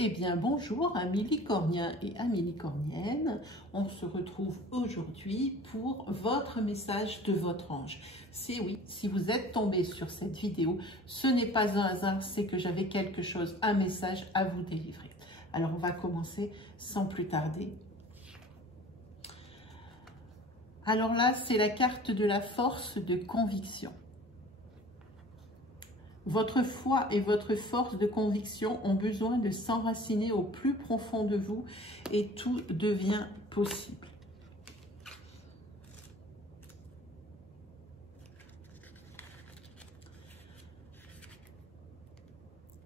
Eh bien, bonjour amis licorniens et amis licorniennes. On se retrouve aujourd'hui pour votre message de votre ange. C'est oui, si vous êtes tombé sur cette vidéo, ce n'est pas un hasard, c'est que j'avais quelque chose, un message à vous délivrer. Alors, on va commencer sans plus tarder. Alors là, c'est la carte de la force de conviction. Votre foi et votre force de conviction ont besoin de s'enraciner au plus profond de vous et tout devient possible.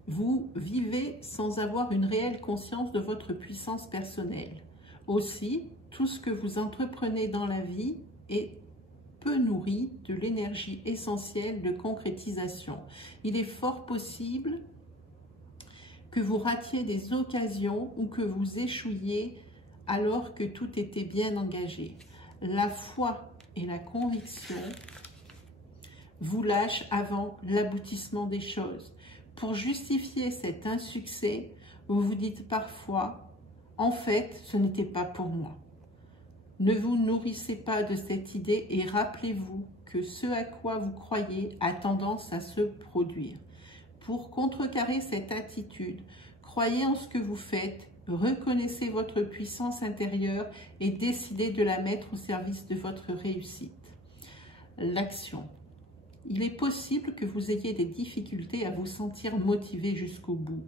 Vous vivez sans avoir une réelle conscience de votre puissance personnelle. Aussi, tout ce que vous entreprenez dans la vie est peu nourri de l'énergie essentielle de concrétisation. Il est fort possible que vous ratiez des occasions ou que vous échouiez alors que tout était bien engagé. La foi et la conviction vous lâchent avant l'aboutissement des choses. Pour justifier cet insuccès, vous vous dites parfois « En fait, ce n'était pas pour moi ». Ne vous nourrissez pas de cette idée et rappelez-vous que ce à quoi vous croyez a tendance à se produire. Pour contrecarrer cette attitude, croyez en ce que vous faites, reconnaissez votre puissance intérieure et décidez de la mettre au service de votre réussite. L'action. Il est possible que vous ayez des difficultés à vous sentir motivé jusqu'au bout.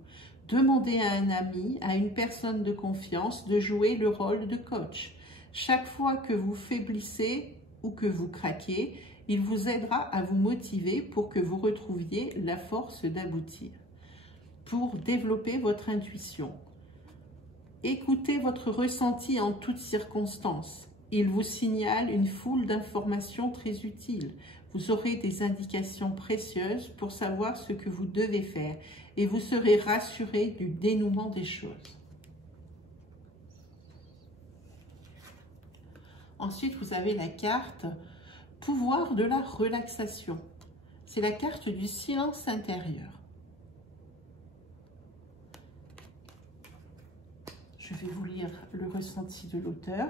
Demandez à un ami, à une personne de confiance de jouer le rôle de coach. Chaque fois que vous faiblissez ou que vous craquez, il vous aidera à vous motiver pour que vous retrouviez la force d'aboutir. Pour développer votre intuition, écoutez votre ressenti en toutes circonstances. Il vous signale une foule d'informations très utiles. Vous aurez des indications précieuses pour savoir ce que vous devez faire et vous serez rassuré du dénouement des choses. Ensuite, vous avez la carte « Pouvoir de la relaxation ». C'est la carte du silence intérieur. Je vais vous lire le ressenti de l'auteur.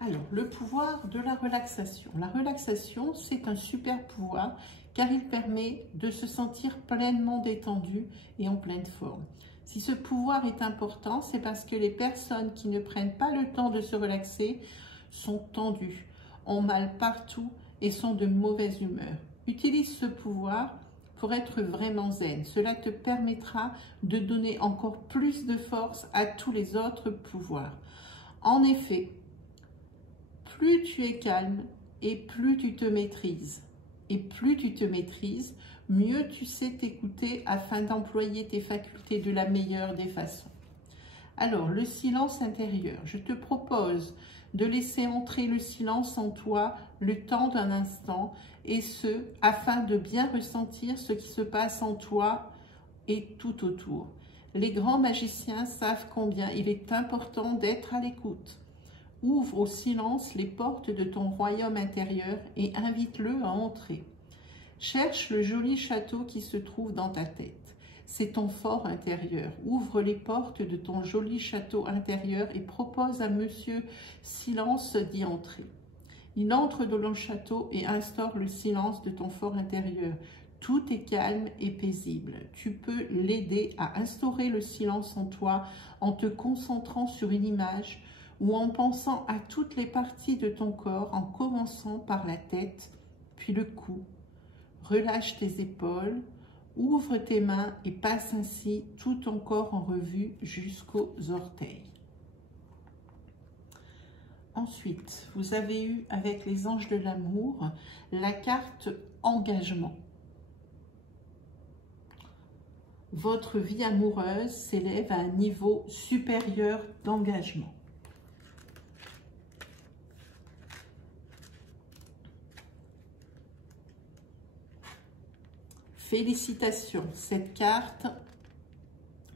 Alors, le pouvoir de la relaxation. La relaxation, c'est un super pouvoir car il permet de se sentir pleinement détendu et en pleine forme. Si ce pouvoir est important, c'est parce que les personnes qui ne prennent pas le temps de se relaxer sont tendues, ont mal partout et sont de mauvaise humeur. Utilise ce pouvoir pour être vraiment zen. Cela te permettra de donner encore plus de force à tous les autres pouvoirs. En effet, plus tu es calme et plus tu te maîtrises. Et plus tu te maîtrises, mieux tu sais t'écouter afin d'employer tes facultés de la meilleure des façons. Alors, le silence intérieur. Je te propose de laisser entrer le silence en toi le temps d'un instant, et ce, afin de bien ressentir ce qui se passe en toi et tout autour. Les grands magiciens savent combien il est important d'être à l'écoute. Ouvre au silence les portes de ton royaume intérieur et invite-le à entrer. Cherche le joli château qui se trouve dans ta tête. C'est ton fort intérieur. Ouvre les portes de ton joli château intérieur et propose à Monsieur Silence d'y entrer. Il entre dans le château et instaure le silence de ton fort intérieur. Tout est calme et paisible. Tu peux l'aider à instaurer le silence en toi en te concentrant sur une image ou en pensant à toutes les parties de ton corps, en commençant par la tête, puis le cou. Relâche tes épaules, ouvre tes mains et passe ainsi tout ton corps en revue jusqu'aux orteils. Ensuite, vous avez eu avec les anges de l'amour la carte engagement. Votre vie amoureuse s'élève à un niveau supérieur d'engagement. Félicitations, cette carte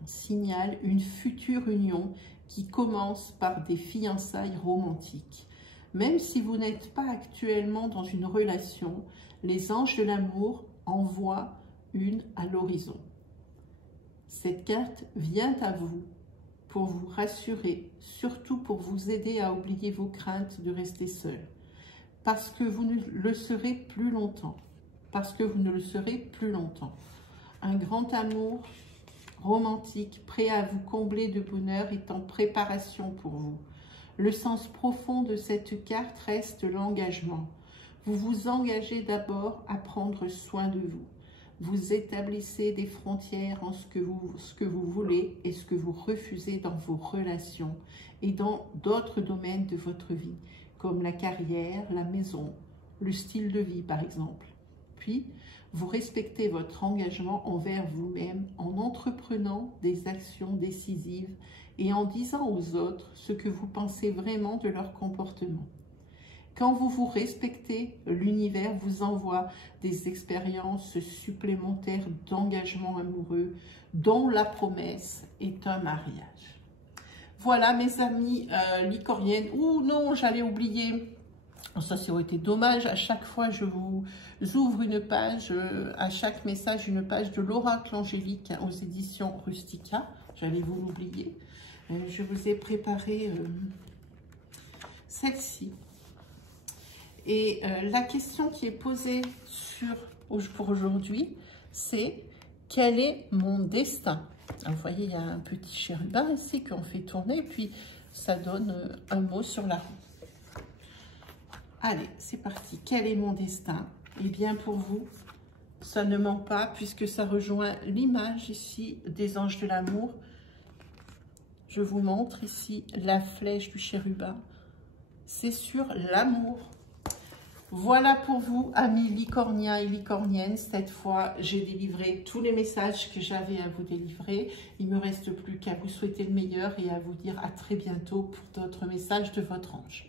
signale une future union qui commence par des fiançailles romantiques. Même si vous n'êtes pas actuellement dans une relation, les anges de l'amour envoient une à l'horizon. Cette carte vient à vous pour vous rassurer, surtout pour vous aider à oublier vos craintes de rester seul. Parce que vous ne le serez plus longtemps. Parce que vous ne le serez plus longtemps. Un grand amour romantique, prêt à vous combler de bonheur, est en préparation pour vous. Le sens profond de cette carte reste l'engagement. Vous vous engagez d'abord à prendre soin de vous. Vous établissez des frontières en ce que vous voulez et ce que vous refusez dans vos relations et dans d'autres domaines de votre vie, comme la carrière, la maison, le style de vie par exemple. Puis, vous respectez votre engagement envers vous-même en entreprenant des actions décisives et en disant aux autres ce que vous pensez vraiment de leur comportement. Quand vous vous respectez, l'univers vous envoie des expériences supplémentaires d'engagement amoureux dont la promesse est un mariage. Voilà mes amis licorniennes. Ouh non, j'allais oublier. Ça, ça aurait été dommage. À chaque fois, je vous ouvre une page, à chaque message, une page de l'oracle angélique aux éditions Rustica. J'allais vous l'oublier. Je vous ai préparé celle-ci. Et la question qui est posée pour aujourd'hui, c'est quel est mon destin? Alors, vous voyez, il y a un petit chérubin ici qu'on fait tourner, et puis ça donne un mot sur la roue. Allez, c'est parti. Quel est mon destin? Eh bien, pour vous, ça ne ment pas, puisque ça rejoint l'image ici des anges de l'amour. Je vous montre ici la flèche du chérubin. C'est sur l'amour. Voilà pour vous, amis licorniens et licorniennes. Cette fois, j'ai délivré tous les messages que j'avais à vous délivrer. Il ne me reste plus qu'à vous souhaiter le meilleur et à vous dire à très bientôt pour d'autres messages de votre ange.